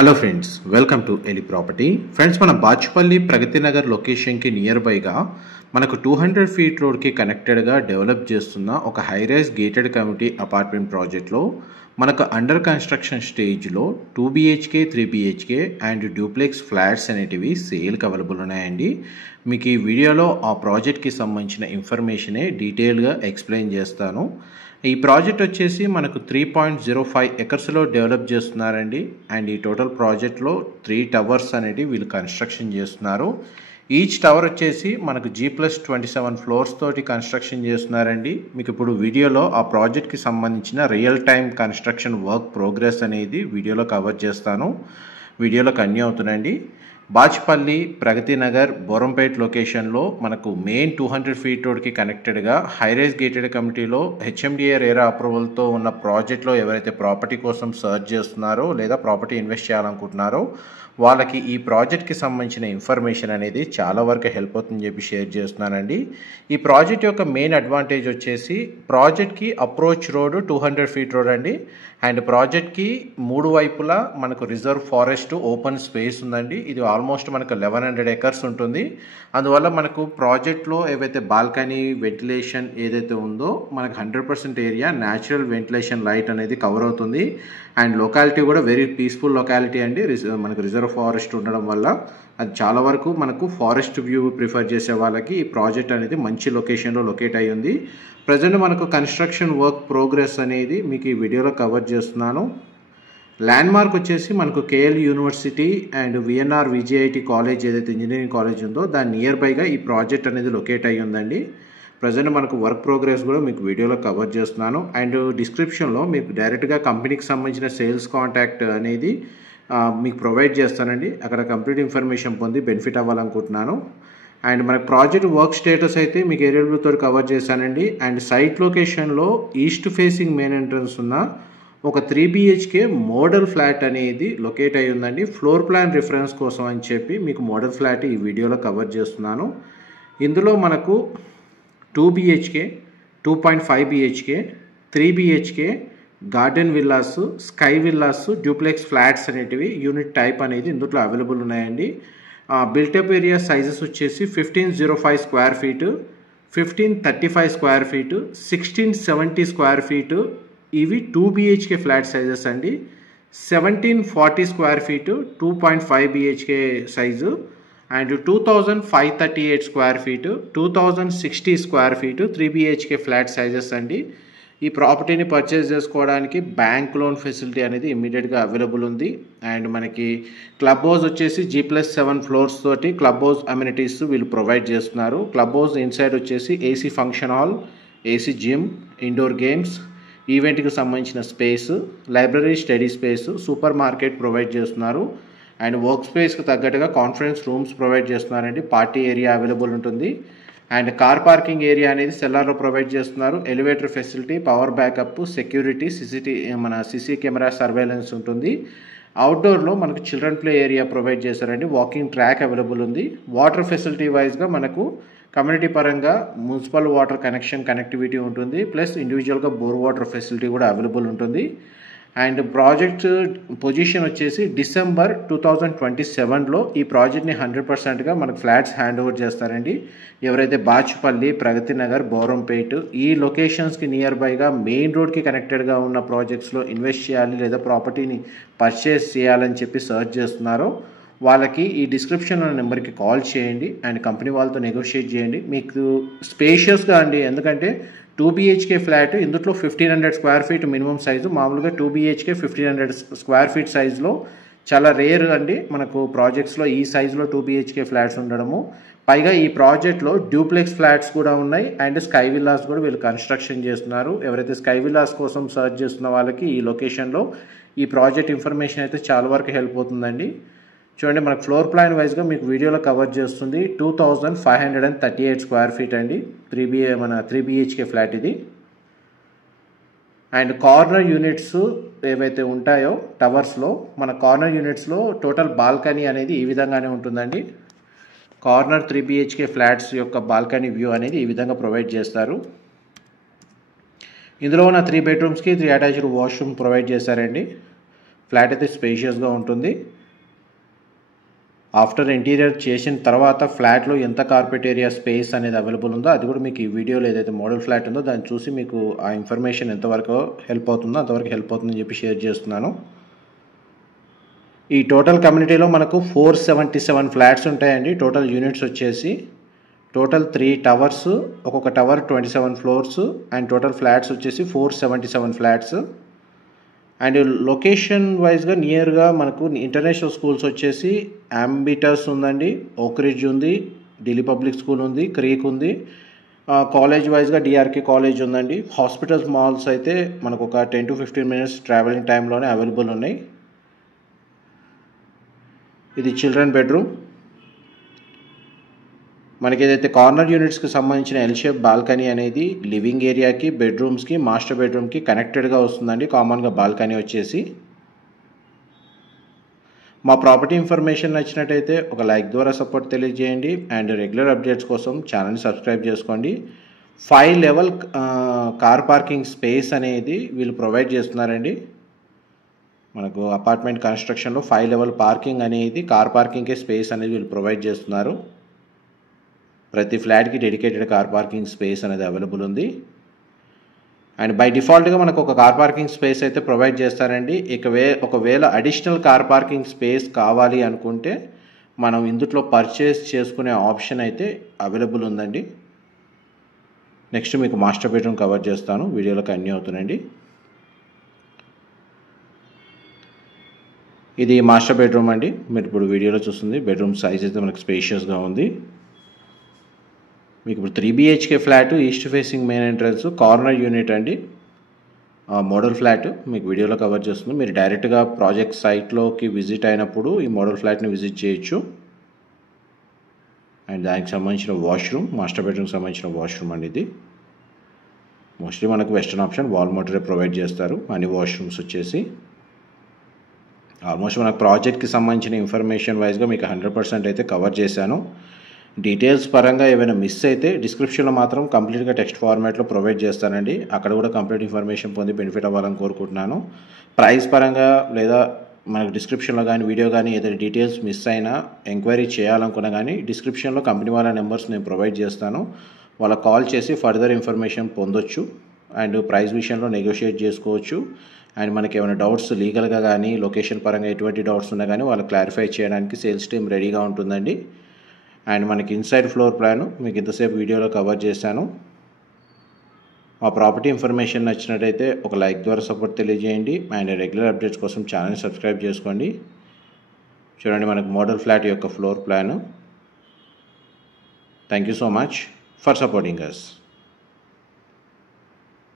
Hello friends, welcome to ఎలి property. Friends, మన బాచుపల్లి ప్రగతి నగర్ లొకేషన్కి నియర్ బైగా మనకు 200 ఫీట్ రోడ్కి కనెక్టెడ్గా డెవలప్ చేస్తున్న ఒక హైరైజ్ గేటెడ్ కమ్యూనిటీ అపార్ట్మెంట్ ప్రాజెక్ట్లో మనకు అండర్ కన్స్ట్రక్షన్ స్టేజ్లో 2 BHK 3 BHK and duplex flats అనేటివి సేల్కి అవైలబుల్ ఉన్నాయండి. మీకు ఈ వీడియోలో ఆ ప్రాజెక్ట్కి సంబంధించిన ఇన్ఫర్మేషనే డీటెయిల్గా ఎక్స్ప్లెయిన్ చేస్తాను. ఈ ప్రాజెక్ట్ వచ్చేసి మనకు 3.05 ఎకర్స్లో డెవలప్ చేస్తున్నారండి. అండ్ ఈ టోటల్ ప్రాజెక్ట్లో 3 టవర్స్ అనేవి వీళ్ళు కన్స్ట్రక్షన్ చేస్తున్నారు. ఈచ్ టవర్ వచ్చేసి మనకు G+27 ఫ్లోర్స్ తోటి కన్స్ట్రక్షన్ చేస్తున్నారండి. మీకు ఇప్పుడు వీడియోలో ఆ ప్రాజెక్ట్కి సంబంధించిన real time construction work progress అనేది వీడియోలో కవర్ చేస్తాను. వీడియోలో కంటిన్యూ అవుతుందండి. బాచుపల్లి ప్రగతి నగర్ బోరంపేట్ లొకేషన్లో మనకు మెయిన్ 200 ఫీట్ రోడ్కి కనెక్టెడ్గా హైరైజ్ గేటెడ్ కమిటీలో HMDA రేరా అప్రూవల్తో ఉన్న ప్రాజెక్ట్లో ఎవరైతే ప్రాపర్టీ కోసం సర్చ్ చేస్తున్నారో లేదా ప్రాపర్టీ ఇన్వెస్ట్ చేయాలనుకుంటున్నారో వాళ్ళకి ఈ ప్రాజెక్ట్కి సంబంధించిన ఇన్ఫర్మేషన్ అనేది చాలా వరకు హెల్ప్ అవుతుందని చెప్పి షేర్ చేస్తున్నానండి. ఈ ప్రాజెక్ట్ యొక్క మెయిన్ అడ్వాంటేజ్ వచ్చేసి ప్రాజెక్ట్కి అప్రోచ్ రోడ్ 200 ఫీట్ రోడ్ అండి. అండ్ ప్రాజెక్ట్కి 3 వైపులా మనకు రిజర్వ్ ఫారెస్ట్ ఓపెన్ స్పేస్ ఉందండి. ఇది ఆల్మోస్ట్ మనకు 1100 ఎకర్స్ ఉంటుంది. అందువల్ల మనకు ప్రాజెక్ట్లో ఏవైతే బాల్కనీ వెంటిలేషన్ ఏదైతే ఉందో మనకు 100% ఏరియా న్యాచురల్ వెంటిలేషన్ లైట్ అనేది కవర్ అవుతుంది. అండ్ లొకాలిటీ కూడా వెరీ పీస్ఫుల్ లొకాలిటీ అండి. మనకు రిజర్వ్ ఫారెస్ట్ ఉండడం వల్ల అది చాలా వరకు మనకు ఫారెస్ట్ వ్యూ ప్రిఫర్ చేసే వాళ్ళకి ఈ ప్రాజెక్ట్ అనేది మంచి లొకేషన్లో లొకేట్ అయ్యి ఉంది. ప్రజెంట్ మనకు కన్స్ట్రక్షన్ వర్క్ ప్రోగ్రెస్ అనేది మీకు ఈ వీడియోలో కవర్ చేస్తున్నాను. ల్యాండ్ మార్క్ వచ్చేసి మనకు KL university and VNR VGIT college ఏదైతే ఇంజనీరింగ్ కాలేజ్ ఉందో దాని నియర్ బైగా ఈ ప్రాజెక్ట్ అనేది లొకేట్ అయ్యి ఉందండి. ప్రజెంట్ మనకు వర్క్ ప్రోగ్రెస్ కూడా మీకు వీడియోలో కవర్ చేస్తున్నాను. అండ్ డిస్క్రిప్షన్లో మీకు డైరెక్ట్గా కంపెనీకి సంబంధించిన సేల్స్ కాంటాక్ట్ అనేది మీకు ప్రొవైడ్ చేస్తానండి. అక్కడ కంప్లీట్ ఇన్ఫర్మేషన్ పొంది బెనిఫిట్ అవ్వాలనుకుంటున్నాను. అండ్ మన ప్రాజెక్ట్ వర్క్ స్టేటస్ అయితే మీకు ఏరియల్ వ్యూతో కవర్ చేశానండి. అండ్ సైట్ లొకేషన్లో ఈస్ట్ ఫేసింగ్ మెయిన్ ఎంట్రన్స్ ఉన్న ఒక 3 BHK మోడల్ ఫ్లాట్ అనేది లొకేట్ అయి ఉందండి. ఫ్లోర్ ప్లాన్ రిఫరెన్స్ కోసం అని చెప్పి మీకు మోడల్ ఫ్లాట్ ఈ వీడియోలో కవర్ చేస్తున్నాను. ఇందులో మనకు 2 BHK 2.5 BHK 3 BHK garden villas sky villas duplex flats అనేటివి యూనిట్ టైప్ అనేది ఇందులో అవైలబుల్ ఉన్నాయండి. బిల్టప్ ఏరియా సైజెస్ వచ్చేసి 1505 square feet 1535 square feet 1670 square feet ఇవి 2 BHK ఫ్లాట్ సైజెస్ అండి. 1740 square feet 2.5 BHK size and 2538 square feet 2060 square feet 3 BHK flat sizes అండి. ఈ ప్రాపర్టీని పర్చేస్ చేసుకోవడానికి బ్యాంక్ లోన్ ఫెసిలిటీ అనేది ఇమ్మీడియట్గా అవైలబుల్ ఉంది. అండ్ మనకి క్లబ్ హౌస్ వచ్చేసి G+7 ఫ్లోర్స్ తోటి క్లబ్ హౌస్ అమ్యూనిటీస్ వీళ్ళు ప్రొవైడ్ చేస్తున్నారు. క్లబ్ హౌస్ ఇన్సైడ్ వచ్చేసి AC function hall, AC gym, indoor games, ఈవెంట్కి సంబంధించిన space, library, study space, super market provide చేస్తున్నారు. అండ్ వర్క్ స్పేస్కి తగ్గట్టుగా కాన్ఫరెన్స్ రూమ్స్ ప్రొవైడ్ చేస్తున్నారండి. పార్టీ ఏరియా అవైలబుల్ ఉంటుంది. అండ్ కార్ పార్కింగ్ ఏరియా అనేది సెల్లార్లో ప్రొవైడ్ చేస్తున్నారు. Elevator facility, power backup, security, CC camera surveillance ఉంటుంది. అవుట్డోర్లో మనకు చిల్డ్రన్ ప్లే ఏరియా ప్రొవైడ్ చేశారండి. వాకింగ్ ట్రాక్ అవైలబుల్ ఉంది. వాటర్ ఫెసిలిటీ వైజ్గా మనకు కమ్యూనిటీ పరంగా మున్సిపల్ వాటర్ కనెక్టివిటీ ఉంటుంది. ప్లస్ ఇండివిజువల్గా బోర్ వాటర్ ఫెసిలిటీ కూడా అవైలబుల్ ఉంటుంది. అండ్ ప్రాజెక్ట్ పొజిషన్ వచ్చేసి December 2027లో ఈ ప్రాజెక్ట్ని 100%గా మనకు ఫ్లాట్స్ హ్యాండ్ ఓవర్ చేస్తారండి. ఎవరైతే బాచుపల్లి ప్రగతి నగర్ బోరంపేట్ ఈ లొకేషన్స్కి నియర్ బైగా మెయిన్ రోడ్కి కనెక్టెడ్గా ఉన్న ప్రాజెక్ట్స్లో ఇన్వెస్ట్ చేయాలి లేదా ప్రాపర్టీని పర్చేస్ చేయాలని చెప్పి సర్చ్ చేస్తున్నారో వాళ్ళకి ఈ డిస్క్రిప్షన్లో నెంబర్కి కాల్ చేయండి. అండ్ కంపెనీ వాళ్ళతో నెగోషియేట్ చేయండి. మీకు స్పేషియస్గా అండి, ఎందుకంటే 2 BHK ఫ్లాట్ ఇందులో 1500 స్క్వేర్ ఫీట్ మినిమం సైజు. మామూలుగా 2 BHK 1500 స్క్వేర్ ఫీట్ సైజులో చాలా రేర్ అండి మనకు ప్రాజెక్ట్స్లో ఈ సైజులో 2 BHK ఫ్లాట్స్ ఉండడము. పైగా ఈ ప్రాజెక్ట్లో డ్యూప్లెక్స్ ఫ్లాట్స్ కూడా ఉన్నాయి. అండ్ స్కై విల్లాస్ కూడా వీళ్ళు కన్స్ట్రక్షన్ చేస్తున్నారు. ఎవరైతే స్కై విల్లాస్ కోసం సర్చ్ చేస్తున్న వాళ్ళకి ఈ లొకేషన్లో ఈ ప్రాజెక్ట్ ఇన్ఫర్మేషన్ అయితే చాలా వరకు హెల్ప్ అవుతుందండి. చూడండి, మనకు ఫ్లోర్ ప్లాన్ వైజ్గా మీకు వీడియోలో కవర్ చేస్తుంది. 2538 స్క్వేర్ ఫీట్ అండి. 3 BHK ఫ్లాట్ ఇది. అండ్ కార్నర్ యూనిట్స్ ఏవైతే ఉంటాయో టవర్స్లో మన కార్నర్ యూనిట్స్లో టోటల్ బాల్కనీ అనేది ఈ విధంగానే ఉంటుందండి. కార్నర్ 3 BHK ఫ్లాట్స్ యొక్క బాల్కనీ వ్యూ అనేది ఈ విధంగా ప్రొవైడ్ చేస్తారు. ఇందులో ఉన్న 3 బెడ్రూమ్స్కి 3 అటాచ్డ్ వాష్రూమ్ ప్రొవైడ్ చేశారండి. ఫ్లాట్ అయితే స్పేషియస్గా ఉంటుంది. ఆఫ్టర్ ఇంటీరియర్ చేసిన తర్వాత ఫ్లాట్లో ఎంత కార్పెట్ ఏరియా స్పేస్ అనేది అవైలబుల్ ఉందో అది కూడా మీకు ఈ వీడియోలో ఏదైతే మోడల్ ఫ్లాట్ ఉందో దాన్ని చూసి మీకు ఆ ఇన్ఫర్మేషన్ ఎంతవరకు హెల్ప్ అవుతుందో అంతవరకు హెల్ప్ అవుతుందని చెప్పి షేర్ చేస్తున్నాను. ఈ టోటల్ కమ్యూనిటీలో మనకు 477 ఫ్లాట్స్ ఉంటాయండి. టోటల్ యూనిట్స్ వచ్చేసి టోటల్ 3 టవర్స్, ఒక్కొక్క tower 27 floors and total flats వచ్చేసి 477 ఫ్లాట్స్. అండ్ లొకేషన్ వైజ్గా నియర్గా మనకు ఇంటర్నేషనల్ స్కూల్స్ వచ్చేసి అంబిటస్ ఉందండి, ఓక్రిడ్జ్ ఉంది, ఢిల్లీ పబ్లిక్ స్కూల్ ఉంది, క్రీక్ ఉంది. కాలేజ్ వైజ్గా డిఆర్కే కాలేజ్ ఉందండి. హాస్పిటల్స్, మాల్స్ అయితే మనకు ఒక 10 to 15 minutes ట్రావెలింగ్ టైంలోనే అవైలబుల్ ఉన్నాయి. ఇది చిల్డ్రన్ బెడ్రూమ్. మనకి ఏదైతే కార్నర్ యూనిట్స్కి సంబంధించిన ఎల్ షేప్ బాల్కనీ అనేది లివింగ్ ఏరియాకి, బెడ్రూమ్స్కి, మాస్టర్ బెడ్రూమ్కి కనెక్టెడ్గా వస్తుందండి. కామన్గా బాల్కనీ వచ్చేసి. మా ప్రాపర్టీ ఇన్ఫర్మేషన్ నచ్చినట్టయితే ఒక లైక్ ద్వారా సపోర్ట్ తెలియజేయండి అండ్ రెగ్యులర్ అప్డేట్స్ కోసం ఛానల్ని సబ్స్క్రైబ్ చేసుకోండి. 5 level కార్ పార్కింగ్ స్పేస్ అనేది వీళ్ళు ప్రొవైడ్ చేస్తున్నారండి. మనకు అపార్ట్మెంట్ కన్స్ట్రక్షన్లో 5 level పార్కింగ్ అనేది, కార్ పార్కింగ్కే స్పేస్ అనేది వీళ్ళు ప్రొవైడ్ చేస్తున్నారు. ప్రతి ఫ్లాట్కి డెడికేటెడ్ కార్ పార్కింగ్ స్పేస్ అనేది అవైలబుల్ ఉంది. అండ్ బై డిఫాల్ట్గా మనకు ఒక కార్ పార్కింగ్ స్పేస్ అయితే ప్రొవైడ్ చేస్తారండి. ఒకవేళ అడిషనల్ కార్ పార్కింగ్ స్పేస్ కావాలి అనుకుంటే మనం ఇందులో పర్చేస్ చేసుకునే ఆప్షన్ అయితే అవైలబుల్ ఉందండి. నెక్స్ట్ మీకు మాస్టర్ బెడ్రూమ్ కవర్ చేస్తాను, వీడియోలో కంటిన్యూ అవుతుందండి. ఇది మాస్టర్ బెడ్రూమ్ అండి. మీరు ఇప్పుడు వీడియోలో చూస్తుంది బెడ్రూమ్ సైజ్ అయితే మనకు స్పేషియస్గా ఉంది. మీకు ఇప్పుడు 3 BHK flat, east facing main entrance, corner unit అండి. మోడల్ ఫ్లాట్ మీకు వీడియోలో కవర్ చేస్తుంది. మీరు డైరెక్ట్గా ప్రాజెక్ట్ సైట్లోకి విజిట్ అయినప్పుడు ఈ మోడల్ ఫ్లాట్ని విజిట్ చేయొచ్చు. అండ్ దానికి సంబంధించిన వాష్రూమ్, మాస్టర్ బెడ్రూమ్కి సంబంధించిన వాష్రూమ్ అండి ఇది. మోస్ట్లీ మనకు వెస్టర్న్ ఆప్షన్ వాల్ మోటరే ప్రొవైడ్ చేస్తారు అన్ని వాష్రూమ్స్ వచ్చేసి. ఆల్మోస్ట్ మనకు ప్రాజెక్ట్కి సంబంధించిన ఇన్ఫర్మేషన్ వైజ్గా మీకు 100% అయితే కవర్ చేశాను. డీటెయిల్స్ పరంగా ఏమైనా మిస్ అయితే డిస్క్రిప్షన్లో మాత్రం కంప్లీట్గా టెక్స్ట్ ఫార్మాట్లో ప్రొవైడ్ చేస్తానండి. అక్కడ కూడా కంప్లీట్ ఇన్ఫర్మేషన్ పొంది బెనిఫిట్ అవ్వాలని కోరుకుంటున్నాను. ప్రైస్ పరంగా లేదా మనకు డిస్క్రిప్షన్లో కానీ వీడియో కానీ ఏదైనా డీటెయిల్స్ మిస్ అయినా ఎంక్వైరీ చేయాలనుకున్నా కానీ డిస్క్రిప్షన్లో కంపెనీ వాళ్ళ నెంబర్స్ నేను ప్రొవైడ్ చేస్తాను. వాళ్ళకి కాల్ చేసి ఫర్దర్ ఇన్ఫర్మేషన్ పొందొచ్చు అండ్ ప్రైస్ విషయంలో నెగోషియేట్ చేసుకోవచ్చు. అండ్ మనకి ఏమైనా డౌట్స్ లీగల్గా కానీ లొకేషన్ పరంగా ఎటువంటి డౌట్స్ ఉన్నా కానీ వాళ్ళు క్లారిఫై చేయడానికి సేల్స్ టీమ్ రెడీగా ఉంటుందండి. అండ్ మనకి ఇన్సైడ్ ఫ్లోర్ ప్లాన్ మీకు ఇంతసేపు వీడియోలో కవర్ చేశాను. మా ప్రాపర్టీ ఇన్ఫర్మేషన్ నచ్చినట్టయితే ఒక లైక్ ద్వారా సపోర్ట్ తెలియజేయండి అండ్ రెగ్యులర్ అప్డేట్స్ కోసం ఛానల్ని సబ్స్క్రైబ్ చేసుకోండి. చూడండి మనకు మోడల్ ఫ్లాట్ యొక్క floor plan. Thank you so much for supporting us.